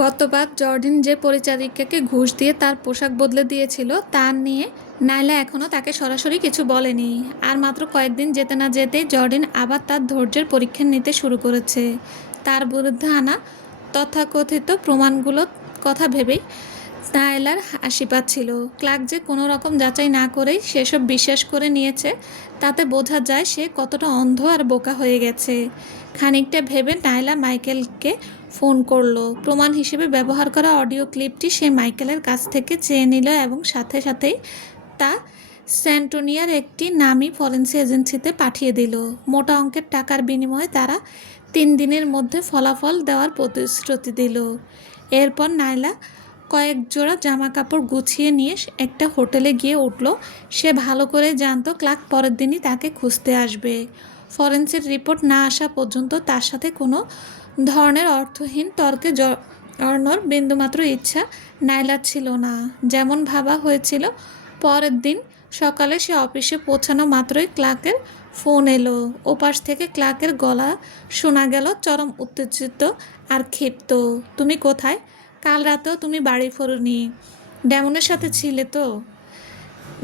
গতবার জর্ডিন যে পরিচারিকাকে ঘুষ দিয়ে তার পোশাক বদলে দিয়েছিল তা নিয়ে নায়লা এখনও তাকে সরাসরি কিছু বলেনি। আর মাত্র কয়েকদিন যেতে না যেতেই জর্ডিন আবার তার ধৈর্যের পরীক্ষা নিতে শুরু করেছে। তার বিরুদ্ধে আনা তথাকথিত প্রমাণগুলোর কথা ভেবেই নায়লার হাসি পাচ্ছিল। ক্লার্ক যে কোনো রকম যাচাই না করেই সেসব বিশ্বাস করে নিয়েছে, তাতে বোঝা যায় সে কতটা অন্ধ আর বোকা হয়ে গেছে। খানিকটা ভেবে নায়লা মাইকেলকে ফোন করলো। প্রমাণ হিসেবে ব্যবহার করা অডিও ক্লিপটি সে মাইকেলের কাছ থেকে চেয়ে নিল এবং সাথে সাথেই তা স্যান্টোনিয়ার একটি নামী ফরেন্সিক এজেন্সিতে পাঠিয়ে দিল। মোটা অঙ্কের টাকার বিনিময়ে তারা 3 দিনের মধ্যে ফলাফল দেওয়ার প্রতিশ্রুতি দিল। এরপর নায়লা কয়েক জোড়া জামা কাপড় গুছিয়ে নিয়ে একটা হোটেলে গিয়ে উঠল। সে ভালো করে জানতো ক্লার্ক পরের দিনই তাকে খুঁজতে আসবে। ফরেন্সিক রিপোর্ট না আসা পর্যন্ত তার সাথে কোনো ধরনের অর্থহীন তর্কে জড়ানোর বিন্দুমাত্র ইচ্ছা নায়লার ছিল না। যেমন ভাবা হয়েছিল, পরের দিন সকালে সে অফিসে পৌঁছানো মাত্রই ক্লার্কের ফোন এলো। ওপাশ থেকে ক্লার্কের গলা শোনা গেল চরম উত্তেজিত আর ক্ষিপ্ত। তুমি কোথায়? কাল রাতেও তুমি বাড়ি ফেরোনি। ডেমনের সাথে ছিলে তো?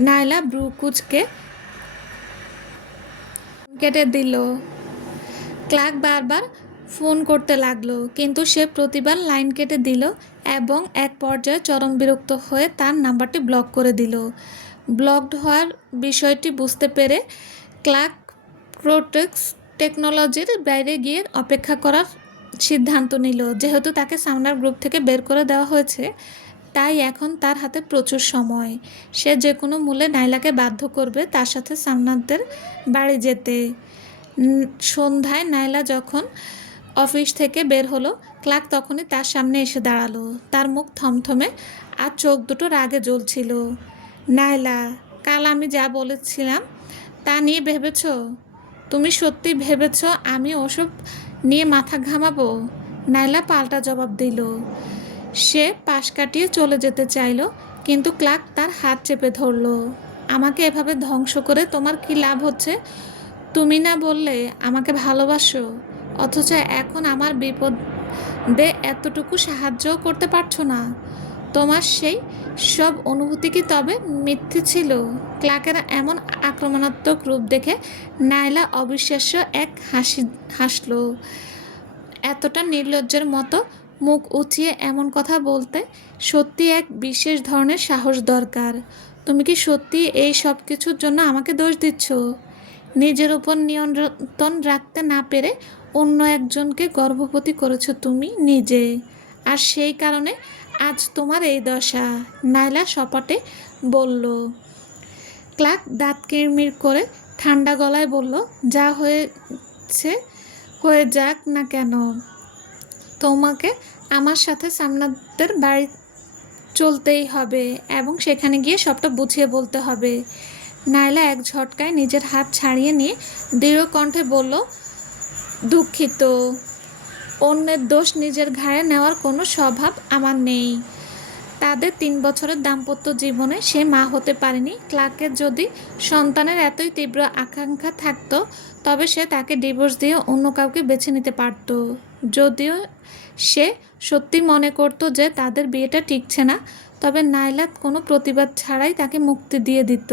নায়লা ব্রু কুঁচকে কেটে দিল। ক্লার্ক বারবার ফোন করতে লাগলো, কিন্তু সে প্রতিবার লাইন কেটে দিল এবং এক পর্যায়ে চরম বিরক্ত হয়ে তার নাম্বারটি ব্লক করে দিল। ব্লকড হওয়ার বিষয়টি বুঝতে পেরে ক্লার্ক প্রোটেক্স টেকনোলজির বাইরে গিয়ে অপেক্ষা করার সিদ্ধান্ত নিল। যেহেতু তাকে সামনার গ্রুপ থেকে বের করে দেওয়া হয়েছে, তাই এখন তার হাতে প্রচুর সময়। সে যে কোনো মূল্যে নায়লাকে বাধ্য করবে তার সাথে সামনাদের বাড়ি যেতে। সন্ধ্যায় নায়লা যখন অফিস থেকে বের হলো, ক্লার্ক তখনই তার সামনে এসে দাঁড়ালো। তার মুখ থমথমে আর চোখ দুটো রাগে জ্বলছিল। নায়লা, কাল আমি যা বলেছিলাম তা নিয়ে ভেবেছ? তুমি সত্যি ভেবেছ আমি ওসব নিয়ে মাথা ঘামাবো? নায়লা পাল্টা জবাব দিল। সে পাশ কাটিয়ে চলে যেতে চাইল, কিন্তু ক্লার্ক তার হাত চেপে ধরল। আমাকে এভাবে ধ্বংস করে তোমার কি লাভ হচ্ছে? তুমি না বললে আমাকে ভালোবাসো, অথচ এখন আমার বিপদে এতটুকু সাহায্যও করতে পারছো না। তোমার সেই সব অনুভূতি কি তবে মিথ্যে ছিল? ক্লার্কের এমন আক্রমণাত্মক রূপ দেখে নায়লা অবিশ্বাস্য এক হাসল। এতটা নির্লজ্জের মতো মুখ উঁচিয়ে এমন কথা বলতে সত্যি এক বিশেষ ধরনের সাহস দরকার। তুমি কি সত্যি এই সব কিছুর জন্য আমাকে দোষ দিচ্ছ? নিজের উপর নিয়ন্ত্রণ রাখতে না পেরে অন্য একজনকে গর্ভবতী করেছো তুমি নিজে, আর সেই কারণে আজ তোমার এই দশা। নায়লা সপাটে বলল। ক্লার্ক দাঁত কিরমির করে ঠান্ডা গলায় বলল, যা হয়েছে হয়ে যাক না কেন, তোমাকে আমার সাথে সামনাদের বাড়ি চলতেই হবে এবং সেখানে গিয়ে সবটা বুঝিয়ে বলতে হবে। নায়লা এক ঝটকায় নিজের হাত ছাড়িয়ে নিয়ে দৃঢ় কণ্ঠে বলল, দুঃখিত, অন্যের দোষ নিজের ঘাড়ে নেওয়ার কোনো স্বভাব আমার নেই। তাদের 3 বছরের দাম্পত্য জীবনে সে মা হতে পারেনি। ক্লার্কের যদি সন্তানের এতই তীব্র আকাঙ্ক্ষা থাকতো, তবে সে তাকে ডিভোর্স দিয়ে অন্য কাউকে বেছে নিতে পারত। যদিও সে সত্যি মনে করত যে তাদের বিয়েটা টিকছে না, তবে নায়লা কোনো প্রতিবাদ ছাড়াই তাকে মুক্তি দিয়ে দিত।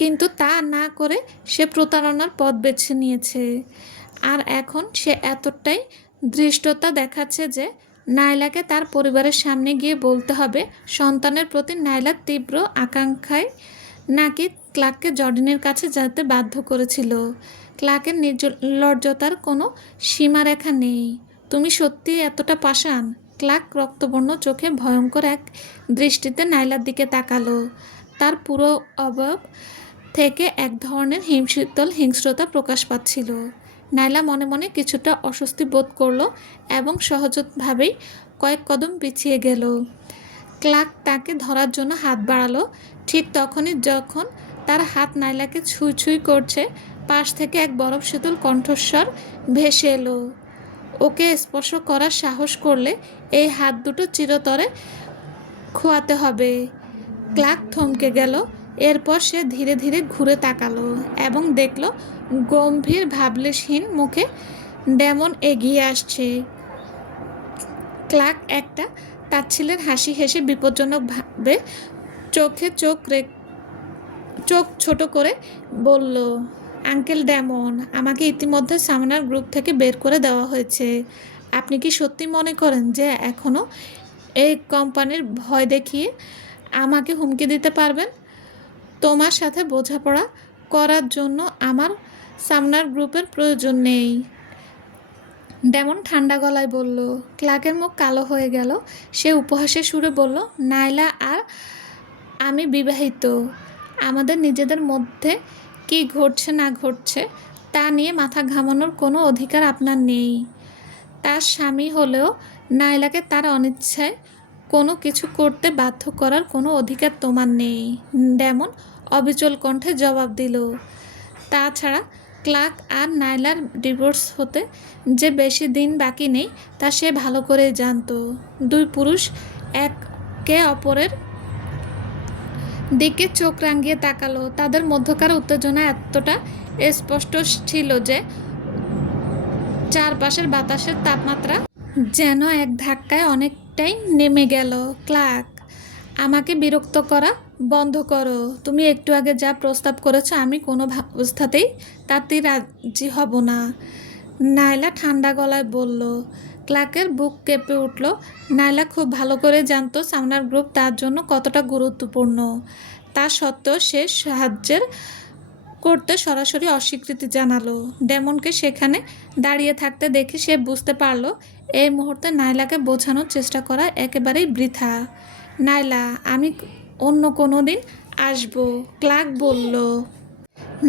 কিন্তু তা না করে সে প্রতারণার পথ বেছে নিয়েছে। আর এখন সে এতটাই ধৃষ্টতা দেখাচ্ছে যে নায়লাকে তার পরিবারের সামনে গিয়ে বলতে হবে সন্তানের প্রতি নায়লার তীব্র আকাঙ্ক্ষায় নাকি ক্লার্ককে জর্ডিনের কাছে যেতে বাধ্য করেছিল। ক্লার্কের নির্লজ্জতার কোনো সীমারেখা নেই। তুমি সত্যি এতটা পাষাণ? ক্লার্ক রক্তবর্ণ চোখে ভয়ঙ্কর এক দৃষ্টিতে নায়লার দিকে তাকালো। তার পুরো অবয়ব থেকে এক ধরনের হিমশীতল হিংস্রতা প্রকাশ পাচ্ছিল। নায়লা মনে মনে কিছুটা অস্বস্তি বোধ করল এবং সহজভাবেই কয়েক কদম পিছিয়ে গেল। ক্লার্ক তাকে ধরার জন্য হাত বাড়ালো। ঠিক তখনই যখন তার হাত নায়লাকে ছুঁই ছুঁই করছে, পাশ থেকে এক বরফ শীতল কণ্ঠস্বর ভেসে এলো, ওকে স্পর্শ করার সাহস করলে এই হাত দুটো চিরতরে খোয়াতে হবে। ক্লার্ক থমকে গেল। এরপর সে ধীরে ধীরে ঘুরে তাকালো এবং দেখল গম্ভীর ভাবলেশহীন মুখে ডেমন এগিয়ে আসছে। ক্লার্ক একটা তাচ্ছিল্যের হাসি হেসে বিপজ্জনকভাবে চোখে চোখ ছোট করে বলল, আঙ্কেল ডেমন, আমাকে ইতিমধ্যে সামনার গ্রুপ থেকে বের করে দেওয়া হয়েছে। আপনি কি সত্যি মনে করেন যে এখনও এই কোম্পানির ভয় দেখিয়ে আমাকে হুমকি দিতে পারবেন? তোমার সাথে বোঝাপড়া করার জন্য আমার সামনার গ্রুপের প্রয়োজন নেই। ডেমন ঠান্ডা গলায় বলল। ক্লার্কের মুখ কালো হয়ে গেল। সে উপহাসের সুরে বলল, নাইলা আর আমি বিবাহিত। আমাদের নিজেদের মধ্যে কি ঘটছে না ঘটছে তা নিয়ে মাথা ঘামানোর কোনো অধিকার আপনার নেই। তার স্বামী হলেও নাইলাকে তার অনিচ্ছায় কোনো কিছু করতে বাধ্য করার কোনো অধিকার তোমার নেই। ডেমন অবিচল কণ্ঠে জবাব দিল। তাছাড়া ক্লার্ক আর নাইলার ডিভোর্স হতে যে বেশি দিন বাকি নেই তা সে ভালো করেই জানত। দুই পুরুষ একে অপরের দিকে চোখ রাঙিয়ে তাকালো। তাদের মধ্যকার উত্তেজনা এতটা স্পষ্ট ছিল যে চারপাশের বাতাসের তাপমাত্রা যেন এক ধাক্কায় অনেকটাই নেমে গেল। ক্লার্ক, আমাকে বিরক্ত করা বন্ধ করো। তুমি একটু আগে যা প্রস্তাব করেছো আমি কোনো অবস্থাতেই তাতে রাজি হব না। নাইলা ঠান্ডা গলায় বলল। ক্লার্কের বুক কেঁপে উঠল। নাইলা খুব ভালো করে জানতো সামনার গ্রুপ তার জন্য কতটা গুরুত্বপূর্ণ। তা সত্ত্বেও সে সাহায্যের করতে সরাসরি অস্বীকৃতি জানালো। ডেমনকে সেখানে দাঁড়িয়ে থাকতে দেখে সে বুঝতে পারল এই মুহূর্তে নাইলাকে বোঝানোর চেষ্টা করা একেবারেই বৃথা। নাইলা, আমি অন্য কোনো দিন আসবো, ক্লার্ক বলল।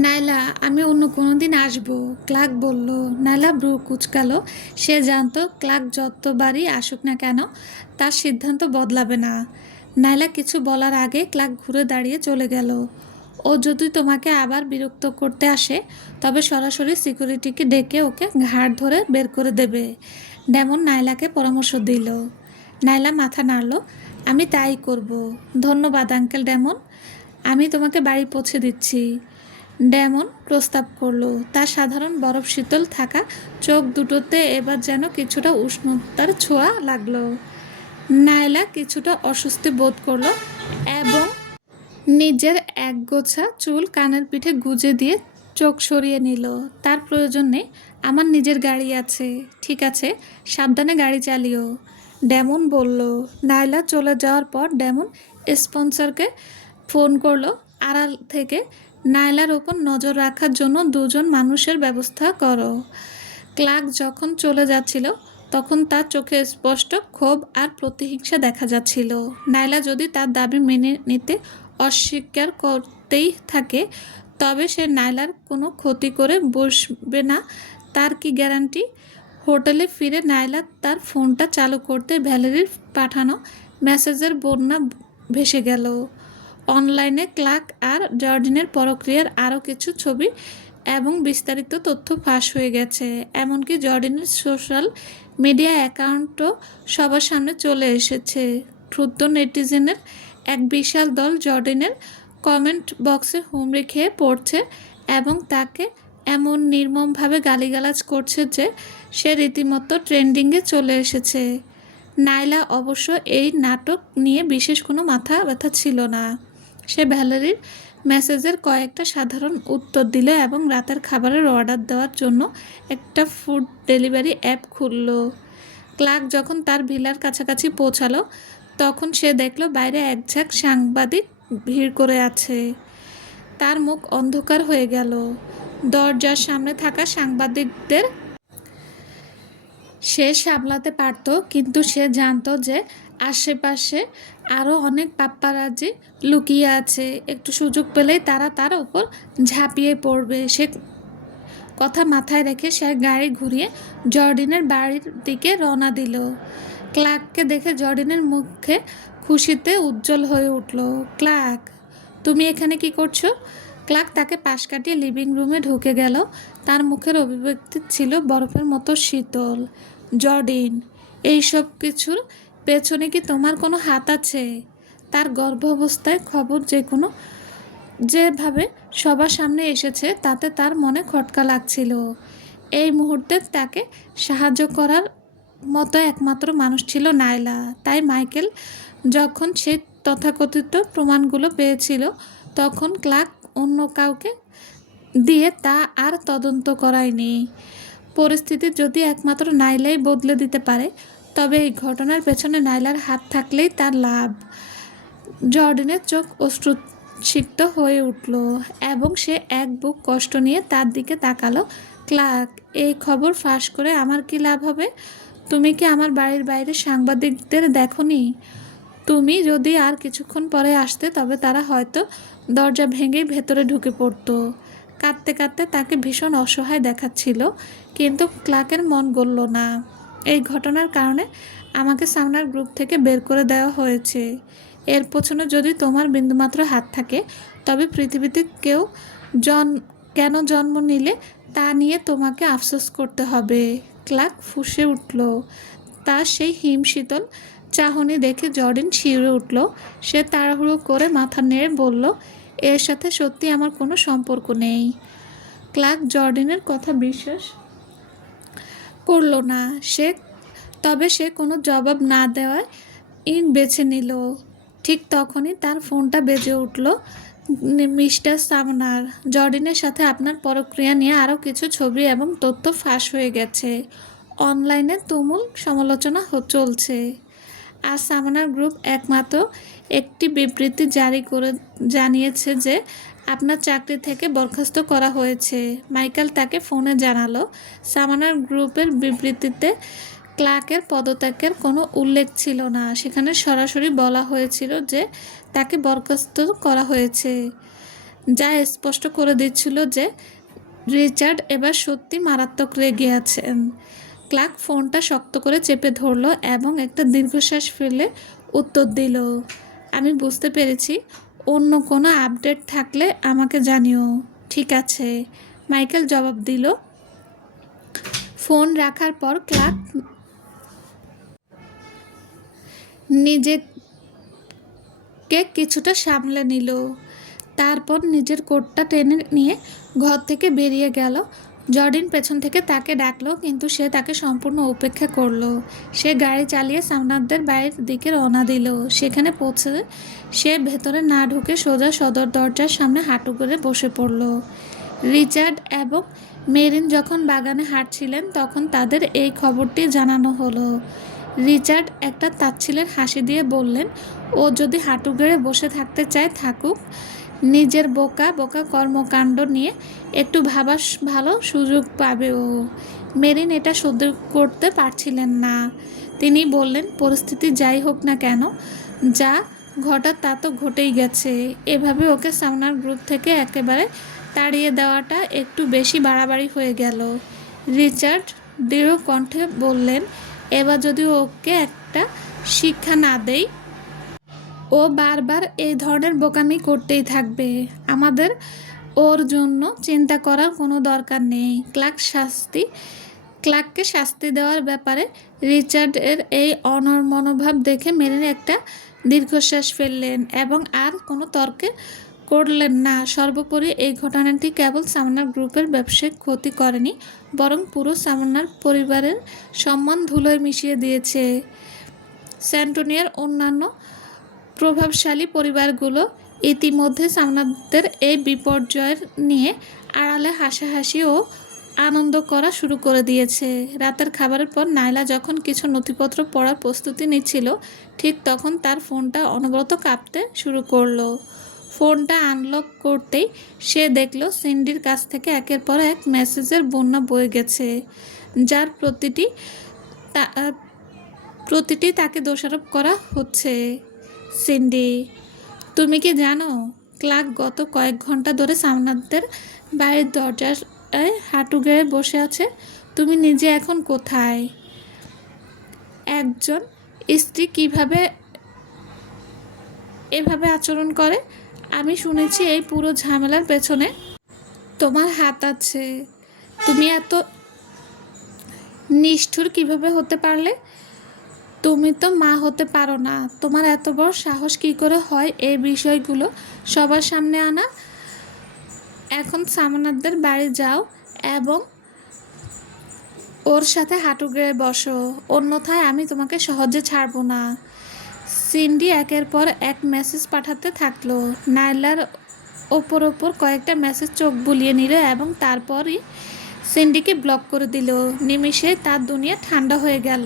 নাইলা, আমি অন্য কোনো দিন আসবো, ক্লার্ক বলল। নাইলা ভ্রু কুঁচকালো। সে জানতো ক্লার্ক যতবারই আসুক না কেন তার সিদ্ধান্ত বদলাবে না। নাইলা কিছু বলার আগে ক্লার্ক ঘুরে দাঁড়িয়ে চলে গেল। ও যদি তোমাকে আবার বিরক্ত করতে আসে তবে সরাসরি সিকিউরিটিকে ডেকে ওকে ঘাড় ধরে বের করে দেবে। ডেমন নাইলাকে পরামর্শ দিল। নাইলা মাথা নাড়ল। আমি তাই করব। ধন্যবাদ আঙ্কেল ডেমন, আমি তোমাকে বাড়ি পৌঁছে দিচ্ছি। ডেমন প্রস্তাব করলো। তার সাধারণ বরফ শীতল থাকা চোখ দুটোতে এবার যেন কিছুটা উষ্ণতার ছোঁয়া লাগলো। নাইলা কিছুটা অস্বস্তি বোধ করলো এবং নিজের একগোছা চুল কানের পিঠে গুজে দিয়ে চোখ সরিয়ে নিল। তার প্রয়োজন নেই, আমার নিজের গাড়ি আছে। ঠিক আছে, সাবধানে গাড়ি চালিও, ডেমন বলল। নাইলা চলে যাওয়ার পর ডেমন স্পন্সরকে ফোন করলো। আড়াল থেকে নাইলার ওপর নজর রাখার জন্য দুজন মানুষের ব্যবস্থা করো। ক্লার্ক যখন চলে যাচ্ছিল তখন তার চোখে স্পষ্ট ক্ষোভ আর প্রতিহিংসা দেখা যাচ্ছিল। নাইলা যদি তার দাবি মেনে নিতে অস্বীকার করতেই থাকে তবে সে নাইলার কোনো ক্ষতি করে বসবে না তার কি গ্যারান্টি? হোটেলে ফিরে নাইলা তার ফোনটা চালু করতে ভ্যালেরির পাঠানো মেসেজের বন্যা ভেসে গেল। অনলাইনে ক্লার্ক আর জর্ডিনের পরক্রিয়ার আরও কিছু ছবি এবং বিস্তারিত তথ্য ফাঁস হয়ে গেছে। এমনকি জর্ডিনের সোশ্যাল মিডিয়া অ্যাকাউন্টও সবার সামনে চলে এসেছে। ক্ষুব্ধ নেটিজেনের এক বিশাল দল জর্ডিনের কমেন্ট বক্সে হুমড়ি খেয়ে পড়ছে এবং তাকে এমন নির্মমভাবে গালিগালাজ করছে যে সে রীতিমতো ট্রেন্ডিংয়ে চলে এসেছে। নাইলা অবশ্য এই নাটক নিয়ে বিশেষ কোনো মাথা ব্যথা ছিল না। সে ভ্যালেরির মেসেজের কয়েকটা সাধারণ উত্তর দিল এবং রাতের খাবারের অর্ডার দেওয়ার জন্য একটা ফুড ডেলিভারি অ্যাপ খুলল। ক্লার্ক যখন তার ভিলার কাছাকাছি পৌঁছালো তখন সে দেখল বাইরে একঝাঁক সাংবাদিক ভিড় করে আছে। তার মুখ অন্ধকার হয়ে গেল। দরজার সামনে থাকা সাংবাদিকদের সে সামলাতে পারত, কিন্তু সে জানতো যে আশেপাশে আরও অনেক পাপ্পারাজি লুকিয়ে আছে। একটু সুযোগ পেলেই তারা তার উপর ঝাঁপিয়ে পড়বে। সে কথা মাথায় রেখে সে গাড়ি ঘুরিয়ে জর্ডিনের বাড়ির দিকে রওনা দিল। ক্লার্ককে দেখে জর্ডিনের মুখে খুশিতে উজ্জ্বল হয়ে উঠল। ক্লার্ক, তুমি এখানে কি করছো? ক্লার্ক তাকে পাশ কাটিয়ে লিভিং রুমে ঢুকে গেল। তার মুখের অভিব্যক্তি ছিল বরফের মতো শীতল। জর্ডিন, এই সব কিছুর পেছনে কি তোমার কোনো হাত আছে? তার গর্ভাবস্থায় খবর যেভাবে সবার সামনে এসেছে তাতে তার মনে খটকা লাগছিল। এই মুহূর্তে তাকে সাহায্য করার মতো একমাত্র মানুষ ছিল নাইলা। তাই মাইকেল যখন সে তথাকথিত প্রমাণগুলো পেয়েছিল তখন ক্লার্ক অন্য কাউকে দিয়ে তা আর তদন্ত করায়নি। পরিস্থিতি যদি একমাত্র নাইলাই বদলে দিতে পারে তবে এই ঘটনার পেছনে নাইলার হাত থাকলেই তার লাভ। জর্ডিনের চোখ অশ্রুসিক্ত হয়ে উঠল এবং সে এক বুক কষ্ট নিয়ে তার দিকে তাকালো। ক্লার্ক, এই খবর ফাঁস করে আমার কি লাভ হবে? তুমি কি আমার বাড়ির বাইরে সাংবাদিকদের দেখোনি? তুমি যদি আর কিছুক্ষণ পরে আসতে তবে তারা হয়তো দরজা ভেঙেই ভেতরে ঢুকে পড়তো। কাঁদতে কাঁদতে তাকে ভীষণ অসহায় দেখাচ্ছিল, কিন্তু ক্লার্কের মন গলল না। এই ঘটনার কারণে আমাকে সামনার গ্রুপ থেকে বের করে দেওয়া হয়েছে। এর পেছনে যদি তোমার বিন্দুমাত্র হাত থাকে তবে পৃথিবীতে কেন জন্ম নিলে তা নিয়ে তোমাকে আফসোস করতে হবে। ক্লার্ক ফুঁসে উঠল। তার সেই হিমশীতল চাহনি দেখে জর্ডিন শিউরে উঠল। সে তাড়াহুড়ো করে মাথা নেড়ে বলল, এর সাথে সত্যি আমার কোনো সম্পর্ক নেই। ক্লার্ক জর্ডিনের কথা বিশ্বাস করল না। তবে সে কোনো জবাব না দেওয়ায় বেছে নিল। ঠিক তখনই তার ফোনটা বেজে উঠল। মিস্টার সামনার, জর্ডিনের সাথে আপনার পরক্রিয়া নিয়ে আরও কিছু ছবি এবং তথ্য ফাঁস হয়ে গেছে। অনলাইনে তুমুল সমালোচনা চলছে। আর সামনার গ্রুপ একমাত্র একটি বিবৃতি জারি করে জানিয়েছে যে আপনার চাকরি থেকে বরখাস্ত করা হয়েছে। মাইকেল তাকে ফোনে জানালো। সামনার গ্রুপের বিবৃতিতে ক্লার্কের পদত্যাগের কোনো উল্লেখ ছিল না। সেখানে সরাসরি বলা হয়েছিল যে তাকে বরখাস্ত করা হয়েছে, যা স্পষ্ট করে দিচ্ছিল যে রিচার্ড এবার সত্যি মারাত্মক রেগে আছেন। ক্লার্ক ফোনটা শক্ত করে চেপে ধরল এবং একটা দীর্ঘশ্বাস ফেলে উত্তর দিল, আমি বুঝতে পেরেছি। অন্য কোনো আপডেট থাকলে আমাকে জানিও। ঠিক আছে, মাইকেল জবাব দিল। ফোন রাখার পর ক্লার্ক নিজেকে কিছুটা সামলে নিল। তারপর নিজের কোটটা টেনে নিয়ে ঘর থেকে বেরিয়ে গেল। জর্ডিন পেছন থেকে তাকে ডাকলো, কিন্তু সে তাকে সম্পূর্ণ উপেক্ষা করলো। সে গাড়ি চালিয়ে সামনাদের বাড়ির দিকে রওনা দিল। সেখানে পৌঁছে সে ভেতরে না ঢুকে সোজা সদর দরজার সামনে হাঁটু করে বসে পড়ল। রিচার্ড এবং মেরিন যখন বাগানে হাঁটছিলেন তখন তাদের এই খবরটি জানানো হলো। রিচার্ড একটা তাচ্ছিলের হাসি দিয়ে বললেন, ও যদি হাঁটু গেড়ে বসে থাকতে চায় থাকুক। নিজের বোকা বোকা কর্মকাণ্ড নিয়ে একটু ভাবার ভালো সুযোগ পাবে ও। মেরিন এটা সহ্য করতে পারছিলেন না। তিনি বললেন, পরিস্থিতি যাই হোক না কেন, যা ঘটার তা তো ঘটেই গেছে। এভাবে ওকে সামনার গ্রুপ থেকে একেবারে তাড়িয়ে দেওয়াটা একটু বেশি বাড়াবাড়ি হয়ে গেল। রিচার্ড দৃঢ় কণ্ঠে বললেন, এবার যদি ওকে একটা শিক্ষা না দেই ও বারবার এই ধরনের বোকামি করতেই থাকবে। আমাদের ওর জন্য চিন্তা করার কোনো দরকার নেই। ক্লার্ককে শাস্তি দেওয়ার ব্যাপারে রিচার্ডের এই অনড় মনোভাব দেখে মেরিন একটা দীর্ঘশ্বাস ফেললেন এবং আর কোনো তর্কে করলেন না। সর্বোপরি এই ঘটনাটি কেবল সামনার গ্রুপের ব্যবসায়িক ক্ষতি করেনি, বরং পুরো সামনার পরিবারের সম্মান ধুলোয় মিশিয়ে দিয়েছে। স্যান্টোনিয়ার অন্যান্য প্রভাবশালী পরিবারগুলো ইতিমধ্যে সামনাদের এই বিপর্যয়ের নিয়ে আড়ালে হাসাহাসি ও আনন্দ করা শুরু করে দিয়েছে। রাতের খাবারের পর নাইলা যখন কিছু নথিপত্র পড়ার প্রস্তুতি নিচ্ছিল, ঠিক তখন তার ফোনটা অনবরত কাঁপতে শুরু করলো। ফোনটা আনলক করতেই সে দেখল সিন্ডির কাছ থেকে একের পর এক মেসেজের বন্যা বয়ে গেছে, যার প্রতিটি তাকে দোষারোপ করা হচ্ছে। সিন্ডি, তুমি কি জানো ক্লার্ক গত কয়েক ঘন্টা ধরে সামনাদের বাড়ির দরজায় হাঁটু গেড়ে বসে আছে? তুমি নিজে এখন কোথায়? একজন স্ত্রী কিভাবে এভাবে আচরণ করে? আমি শুনেছি এই পুরো ঝামেলার পেছনে তোমার হাত আছে। তুমি এত নিষ্ঠুর কিভাবে হতে পারলে? তুমি তো মা হতে পারো না। তোমার এত বড় সাহস কী করে হয় এই বিষয়গুলো সবার সামনে আনা? এখন সামনাদের বাড়ি যাও এবং ওর সাথে হাঁটু গেড়ে বসো, অন্যথায় আমি তোমাকে সহজে ছাড়বো না। সিন্ডি একের পর এক মেসেজ পাঠাতে থাকলো। নাইলার ওপর কয়েকটা মেসেজ চোখ বুলিয়ে নিল এবং তারপরই সিন্ডিকে ব্লক করে দিল। নিমিষে তার দুনিয়া ঠান্ডা হয়ে গেল।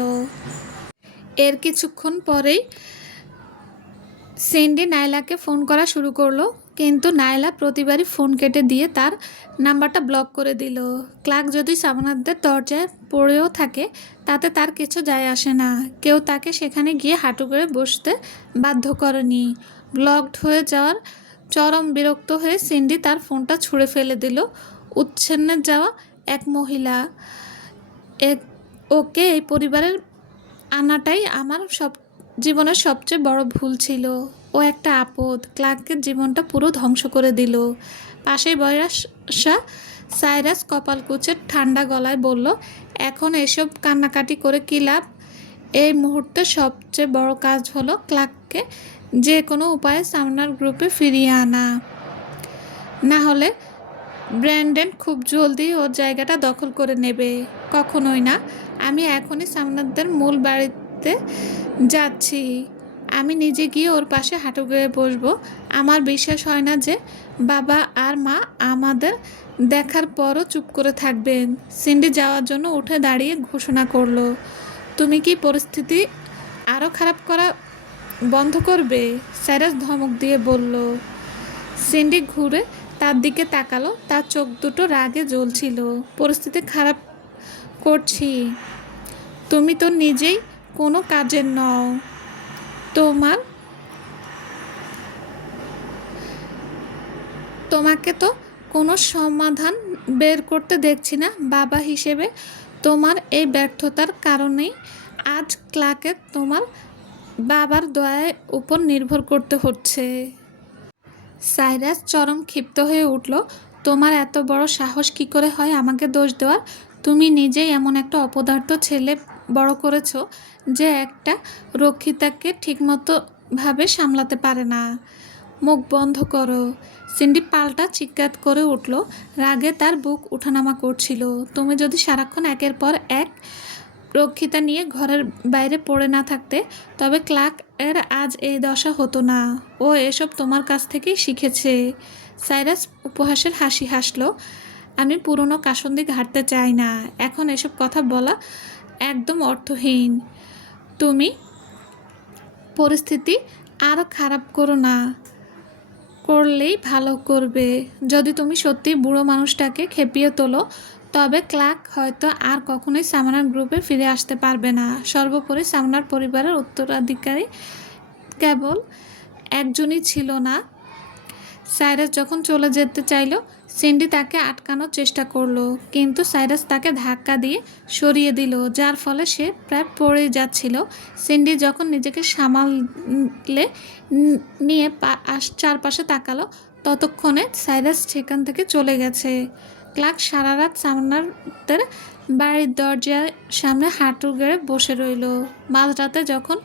এর কিছুক্ষণ পরেই সিন্ডি নাইলাকে ফোন করা শুরু করলো, কিন্তু নাইলা প্রতিবারই ফোন কেটে দিয়ে তার নাম্বারটা ব্লক করে দিল। ক্লার্ক যদি সামনাদের দরজায় পড়েও থাকে তাতে তার কিছু যায় আসে না। কেউ তাকে সেখানে গিয়ে হাঁটু করে বসতে বাধ্য করেনি। ব্লকড হয়ে যাওয়ার চরম বিরক্ত হয়ে সিন্ডি তার ফোনটা ছুঁড়ে ফেলে দিল। উচ্ছন্নে যাওয়া এক মহিলা, ওকে এই পরিবারের আনাটাই আমার জীবনের সবচেয়ে বড় ভুল ছিল। ও একটা আপদ, ক্লার্কের জীবনটা পুরো ধ্বংস করে দিল। পাশেই বয়সা সাইরাস কপাল কুচে ঠান্ডা গলায় বলল, এখন এসব কান্নাকাটি করে কী লাভ? এই মুহূর্তে সবচেয়ে বড় কাজ হলো ক্লার্ককে যে কোনো উপায়ে সামনার গ্রুপে ফিরিয়ে আনা। না হলে ব্র্যান্ডন খুব জলদি ওর জায়গাটা দখল করে নেবে। কখনোই না। আমি এখনই সামনাদের মূল বাড়িতে যাচ্ছি। আমি নিজে গিয়ে ওর পাশে হাঁটু গেড়ে বসবো। আমার বিশ্বাস হয় না যে বাবা আর মা আমাদের দেখার পরও চুপ করে থাকবেন। সিন্ডি যাওয়ার জন্য উঠে দাঁড়িয়ে ঘোষণা করলো, তুমি কি পরিস্থিতি আরও খারাপ করা বন্ধ করবে? সাইরাস ধমক দিয়ে বলল। সিন্ডি ঘুরে তার দিকে তাকালো। তার চোখ দুটো রাগে জ্বলছিল। পরিস্থিতি খারাপ করছি? তুমি তো নিজেই কোনো কাজের নও। তোমাকে তো কোনো সমাধান বের করতে দেখছি না। বাবা হিসেবে তোমার এই ব্যর্থতার কারণেই আজ ক্লার্কের তোমার বাবার দয়ার উপর নির্ভর করতে হচ্ছে। সাইরাস চরম ক্ষিপ্ত হয়ে উঠল। তোমার এত বড় সাহস কী করে হয় আমাকে দোষ দেওয়ার? তুমি নিজেই এমন একটা অপদার্থ ছেলে বড় করেছ যে একটা রক্ষিতাকে ঠিকমতো ভাবে সামলাতে পারে না। মুখ বন্ধ করো। সিন্ডি পাল্টা চিৎকার করে উঠল। রাগে তার বুক উঠানামা করছিল। তুমি যদি সারাক্ষণ একের পর এক রক্ষিতা নিয়ে ঘরের বাইরে পড়ে না থাকতে, তবে ক্লার্ক এর আজ এই দশা হতো না। ও এসব তোমার কাছ থেকেই শিখেছে। সাইরাস উপহাসের হাসি হাসল। আমি পুরনো কাসন্দি ঘাটতে চাই না। এখন এসব কথা বলা একদম অর্থহীন। তুমি পরিস্থিতি আরও খারাপ করলেই ভালো করবে। যদি তুমি সত্যি বুড়ো মানুষটাকে খেপিয়ে তোলো, তবে ক্লার্ক হয়তো আর কখনোই সামনার গ্রুপে ফিরে আসতে পারবে না। সর্বোপরি সামনার পরিবারের উত্তরাধিকারী কেবল একজনই ছিল না। সাইরাস যখন চলে যেতে চাইল, সিন্ডি তাকে আটকানোর চেষ্টা করলো, কিন্তু সাইরাস তাকে ধাক্কা দিয়ে সরিয়ে দিল, যার ফলে সে প্রায় পড়ে যাচ্ছিল। সিন্ডি যখন নিজেকে সামালে নিয়ে চারপাশে তাকালো, ততক্ষণে সাইরাস সেখান থেকে চলে গেছে। ক্লার্ক সারা রাত সামনাদের বাড়ির দরজার সামনে হাঁটু গেড়ে বসে রইল। মাঝরাতে যখন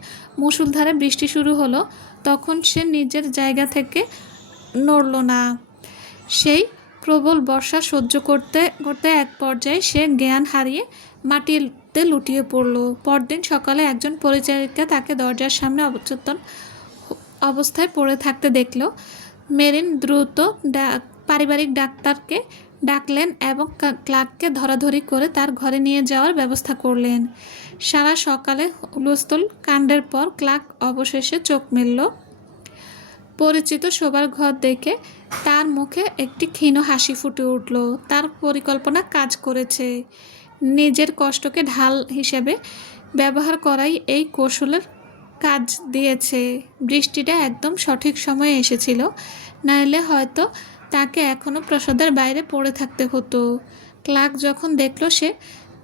মুষলধারে বৃষ্টি শুরু হলো, তখন সে নিজের জায়গা থেকে নড়ল না। সেই প্রবল বর্ষা সহ্য করতে করতে এক পর্যায়ে সে জ্ঞান হারিয়ে মাটিতে লুটিয়ে পড়ল। পরদিন সকালে একজন পরিচারিকা তাকে দরজার সামনে অচেতন অবস্থায় পড়ে থাকতে দেখল। মেরিন দ্রুত পারিবারিক ডাক্তারকে ডাকলেন এবং ক্লার্ককে ধরাধরি করে তার ঘরে নিয়ে যাওয়ার ব্যবস্থা করলেন। সারা সকালে হুলস্থুল কাণ্ডের পর ক্লার্ক অবশেষে চোখ মেলল। পরিচিত শোবার ঘর দেখে তার মুখে একটি ক্ষীণ হাসি ফুটে উঠল। তার পরিকল্পনা কাজ করেছে। নিজের কষ্টকে ঢাল হিসেবে ব্যবহার করাই এই কৌশলের কাজ দিয়েছে। বৃষ্টিটা একদম সঠিক সময়ে এসেছিল, নাইলে হয়তো তাকে এখনও প্রাসাদের বাইরে পড়ে থাকতে হতো। ক্লার্ক যখন দেখল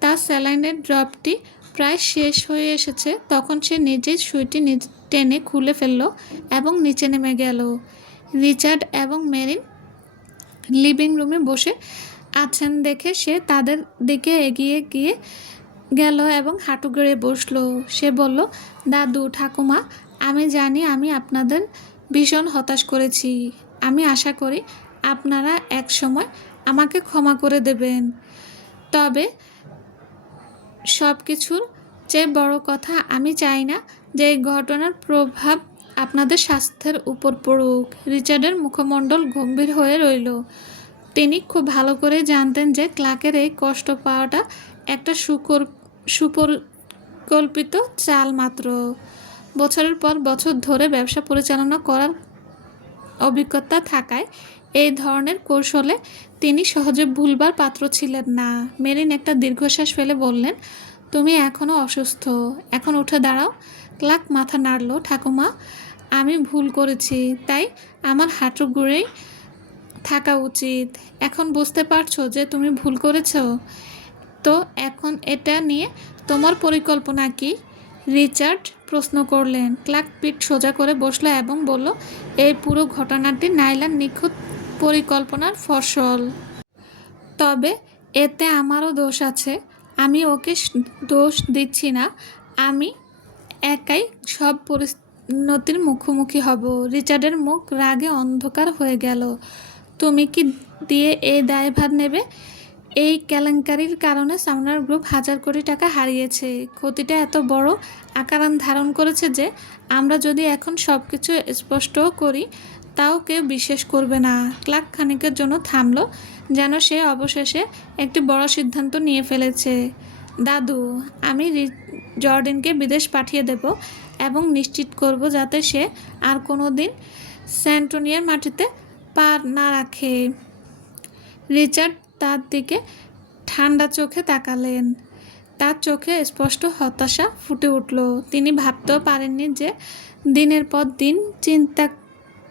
তার স্যালাইনের ড্রপটি প্রায় শেষ হয়ে এসেছে, তখন সে নিজেই সুইটি টেনে খুলে ফেলল এবং নিচে নেমে গেল। রিচার্ড এবং মেরিন লিভিং রুমে বসে আছেন দেখে সে তাদের দিকে এগিয়ে গিয়ে গেল এবং হাঁটু গেড়ে বসল। সে বলল, দাদু, ঠাকুমা, আমি জানি আমি আপনাদের ভীষণ হতাশ করেছি। আমি আশা করি আপনারা একসময় আমাকে ক্ষমা করে দেবেন। তবে সব কিছুর চেয়ে বড় কথা, আমি চাই না যে এই ঘটনার প্রভাব আপনাদের স্বাস্থ্যের উপর পড়ুক। রিচার্ডের মুখমণ্ডল গম্ভীর হয়ে রইল। তিনি খুব ভালো করে জানতেন যে ক্লার্কের এই কষ্ট পাওয়াটা একটা সুপরিকল্পিত চাল মাত্র। বছরের পর বছর ধরে ব্যবসা পরিচালনা করার অভিজ্ঞতা থাকায় এই ধরনের কৌশলে তিনি সহজে ভুলবার পাত্র ছিলেন না। মেরিন একটা দীর্ঘশ্বাস ফেলে বললেন, তুমি এখনও অসুস্থ, এখন উঠে দাঁড়াও। ক্লার্ক মাথা নাড়ল। ঠাকুমা, আমি ভুল করেছি, তাই আমার হাঁটু গুঁড়েই থাকা উচিত। এখন বুঝতে পারছো যে তুমি ভুল করেছ? তো এখন এটা নিয়ে তোমার পরিকল্পনা কি? রিচার্ড প্রশ্ন করলেন। ক্লার্ক পিঠ সোজা করে বসল এবং বলল, এই পুরো ঘটনাটি নাইলার নিখুঁত পরিকল্পনার ফসল। তবে এতে আমারও দোষ আছে। আমি ওকে দোষ দিচ্ছি না। আমি একাই সব পরিণতির মুখোমুখি হব। রিচার্ডের মুখ রাগে অন্ধকার হয়ে গেল। তুমি কি দিয়ে এই দায়ভার নেবে? এই কেলেঙ্কারির কারণে সামনার গ্রুপ হাজার কোটি টাকা হারিয়েছে। ক্ষতিটা এত বড় আকার ধারণ করেছে যে আমরা যদি এখন সব কিছু স্পষ্টও করি তাও কেউ বিশ্বাস করবে না। ক্লার্ক খানিকের জন্য থামল, যেন সে অবশেষে একটি বড় সিদ্ধান্ত নিয়ে ফেলেছে। দাদু, আমি জর্ডেনকে বিদেশ পাঠিয়ে দেব এবং নিশ্চিত করব যাতে সে আর কোনো দিন স্যান্টোনিয়ার মাটিতে পা না রাখে। রিচার্ড তার দিকে ঠান্ডা চোখে তাকালেন। তার চোখে স্পষ্ট হতাশা ফুটে উঠল। তিনি ভাবতেও পারেননি যে দিনের পর দিন চিন্তা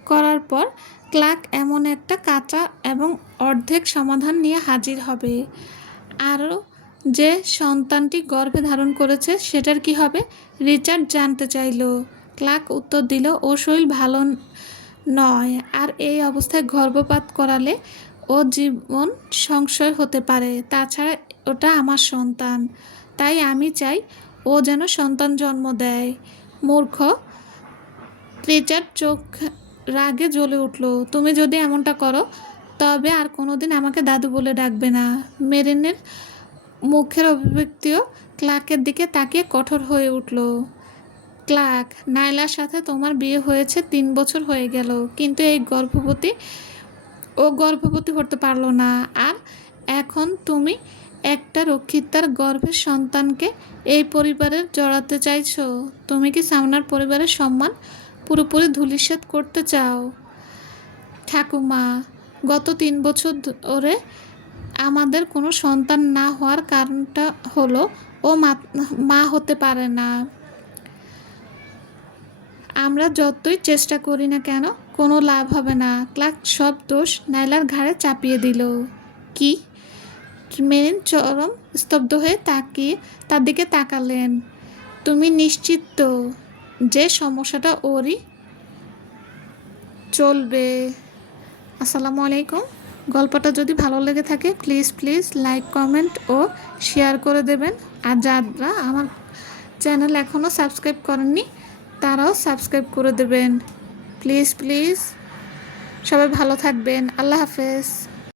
করার পর ক্লার্ক এমন একটা কাঁচা এবং অর্ধেক সমাধান নিয়ে হাজির হবে। আরও যে সন্তানটি গর্ভে ধারণ করেছে সেটার কি হবে? রিচার্ড জানতে চাইল। ক্লার্ক উত্তর দিল, ও শরীর ভালো নয়, আর এই অবস্থায় গর্ভপাত করালে ও জীবন সংশয় হতে পারে। তাছাড়া ওটা আমার সন্তান, তাই আমি চাই ও যেন সন্তান জন্ম দেয়। মূর্খ! রিচার্ড চোখ রাগে জ্বলে উঠল। তুমি যদি এমনটা করো তবে আর কোনোদিন আমাকে দাদু বলে ডাকবে না। মেরিনের মুখের অভিব্যক্তিও ক্লার্কের দিকে তাকিয়ে কঠোর হয়ে উঠল। ক্লার্ক, নাইলার সাথে তোমার বিয়ে হয়েছে 3 বছর হয়ে গেল, কিন্তু ও গর্ভবতী হতে পারলো না। আর এখন তুমি একটা রক্ষিতার গর্ভের সন্তানকে এই পরিবারে জড়াতে চাইছো? তুমি কি সামনার পরিবারের সম্মান পুরোপুরি ধূলিসাৎ করতে চাও? ঠাকুমা, গত 3 বছর ধরে আমাদের কোনো সন্তান না হওয়ার কারণটা হলো ও মা হতে পারে না। আমরা যতই চেষ্টা করি না কেন কোনো লাভ হবে না। ক্লার্ক সব দোষ নাইলার ঘাড়ে চাপিয়ে দিল। কি? মেরিন চরম স্তব্ধ হয়ে তার দিকে তাকালেন। তুমি নিশ্চিত তো যে সমস্যাটা ওরই চলবে? আসসালামু আলাইকুম। গল্পটা যদি ভালো লেগে থাকে প্লিজ লাইক, কমেন্ট ও শেয়ার করে দেবেন। আর যারা আমার চ্যানেল এখনও সাবস্ক্রাইব করেননি তারাও সাবস্ক্রাইব করে দেবেন। প্লিজ সবাই ভালো থাকবেন। আল্লাহ হাফেজ।